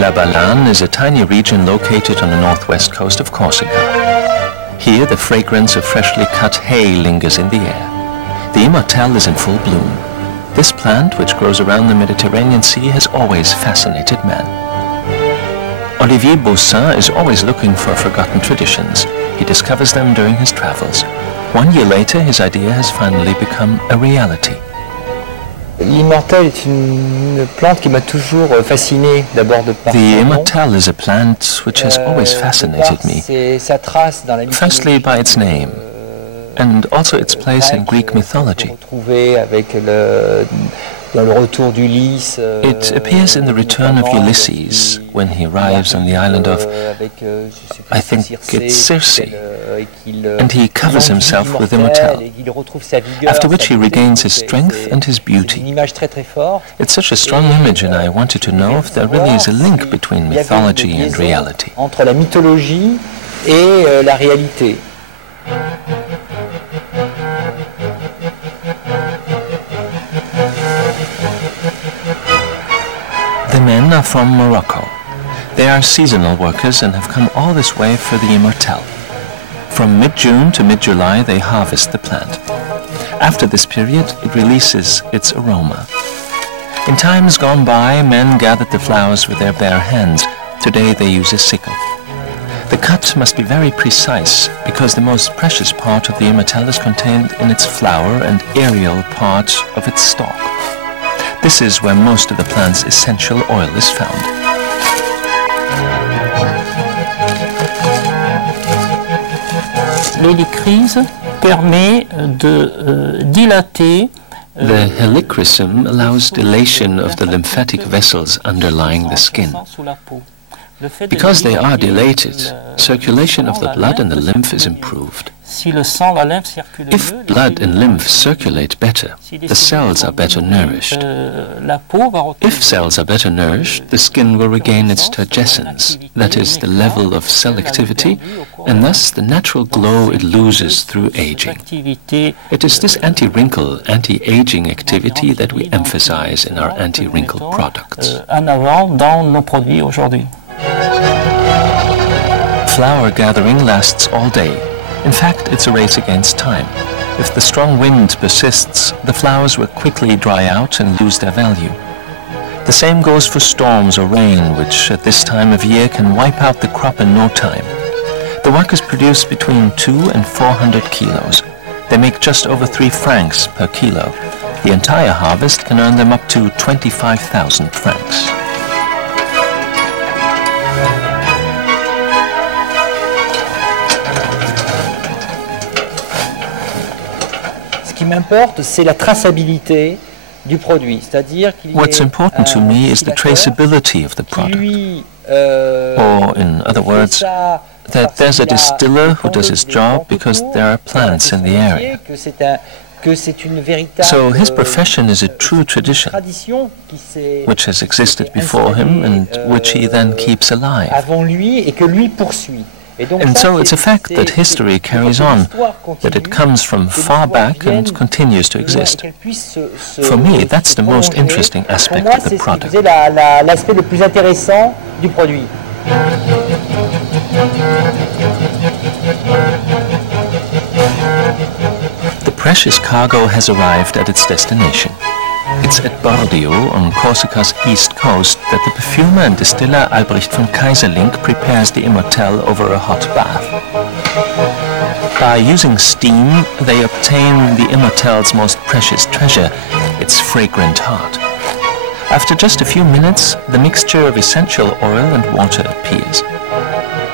La Balane is a tiny region located on the northwest coast of Corsica. Here the fragrance of freshly cut hay lingers in the air. The immortelle is in full bloom. This plant, which grows around the Mediterranean Sea, has always fascinated man. Olivier Baussin is always looking for forgotten traditions. He discovers them during his travels. 1 year later, his idea has finally become a reality. L'Immortelle est une plante qui m'a toujours fasciné, d'abord de par The immortelle is a plant which has always fascinated me, firstly by its name, and also its place in Greek mythology. It appears in the return of Ulysses when he arrives on the island of, I think it's Circe, and he covers himself with immortelle, after which he regains his strength and his beauty. It's such a strong image, and I wanted to know if there really is a link between mythology and reality. Entre la mythologie et la réalité. The men are from Morocco. They are seasonal workers and have come all this way for the immortelle. From mid-June to mid-July they harvest the plant. After this period it releases its aroma. In times gone by, men gathered the flowers with their bare hands. Today they use a sickle. The cut must be very precise because the most precious part of the immortelle is contained in its flower and aerial part of its stalk. This is where most of the plant's essential oil is found. L'hélicryse permet de dilater. The helichrysum allows dilation of the lymphatic vessels underlying the skin. Because they are dilated, circulation of the blood and the lymph is improved. If blood and lymph circulate better, the cells are better nourished. If cells are better nourished, the skin will regain its turgescence, that is, the level of cell activity, and thus the natural glow it loses through aging. It is this anti-wrinkle, anti-aging activity that we emphasize in our anti-wrinkle products. Flower gathering lasts all day. In fact, it's a race against time. If the strong wind persists, the flowers will quickly dry out and lose their value. The same goes for storms or rain, which at this time of year can wipe out the crop in no time. The workers produce between 200 and 400 kilos. They make just over 3 francs per kilo. The entire harvest can earn them up to 25,000 francs. What's important to me is the traceability of the product. Or, in other words, that there's a distiller who does his job because there are plants in the area. So his profession is a true tradition, which has existed before him and which he then keeps alive. And so it's a fact that history carries on, that it comes from far back and continues to exist. For me, that's the most interesting aspect of the product. The precious cargo has arrived at its destination. It's at Bordio, on Corsica's east coast, that the perfumer and distiller Albrecht von Keyserlingk prepares the immortelle over a hot bath. By using steam, they obtain the immortelle's most precious treasure, its fragrant heart. After just a few minutes, the mixture of essential oil and water appears.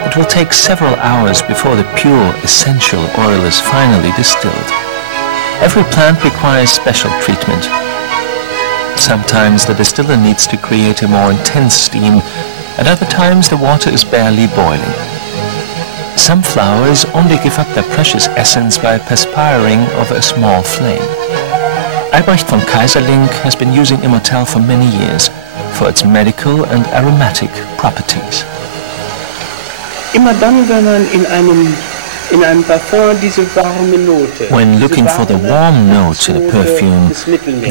It will take several hours before the pure essential oil is finally distilled. Every plant requires special treatment. Sometimes the distiller needs to create a more intense steam, at other times the water is barely boiling. Some flowers only give up their precious essence by perspiring over a small flame. Albrecht von Keyserlingk has been using immortelle for many years for its medical and aromatic properties. Immer dann, wenn man in einem Parfum diese warme Note. When looking for the warm note in a perfume,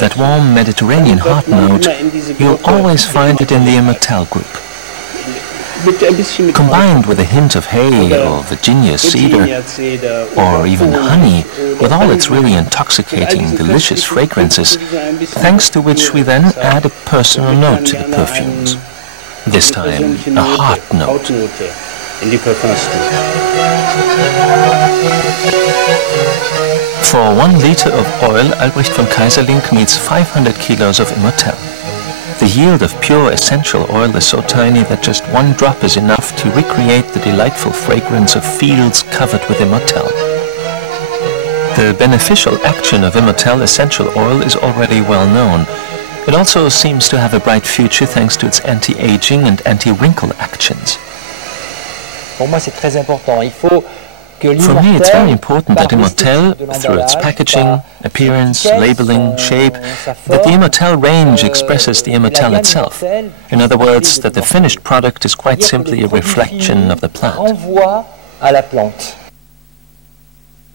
that warm Mediterranean heart note, you'll always find it in the immortelle group. Combined with a hint of hay or Virginia cedar, or even honey, with all its really intoxicating, delicious fragrances, thanks to which we then add a personal note to the perfumes. This time, a heart note. For 1 liter of oil, Albrecht von Keyserlingk needs 500 kilos of Immortelle. The yield of pure essential oil is so tiny that just 1 drop is enough to recreate the delightful fragrance of fields covered with Immortelle. The beneficial action of Immortelle essential oil is already well known. It also seems to have a bright future thanks to its anti-aging and anti-wrinkle actions. Pour moi, c'est très important. Il faut que For me, it's very important that Immortelle, through its packaging, appearance, labeling, shape, that the Immortelle range expresses the Immortelle itself. In other words, that the finished product is quite simply a reflection of the plant. renvoie à la plante.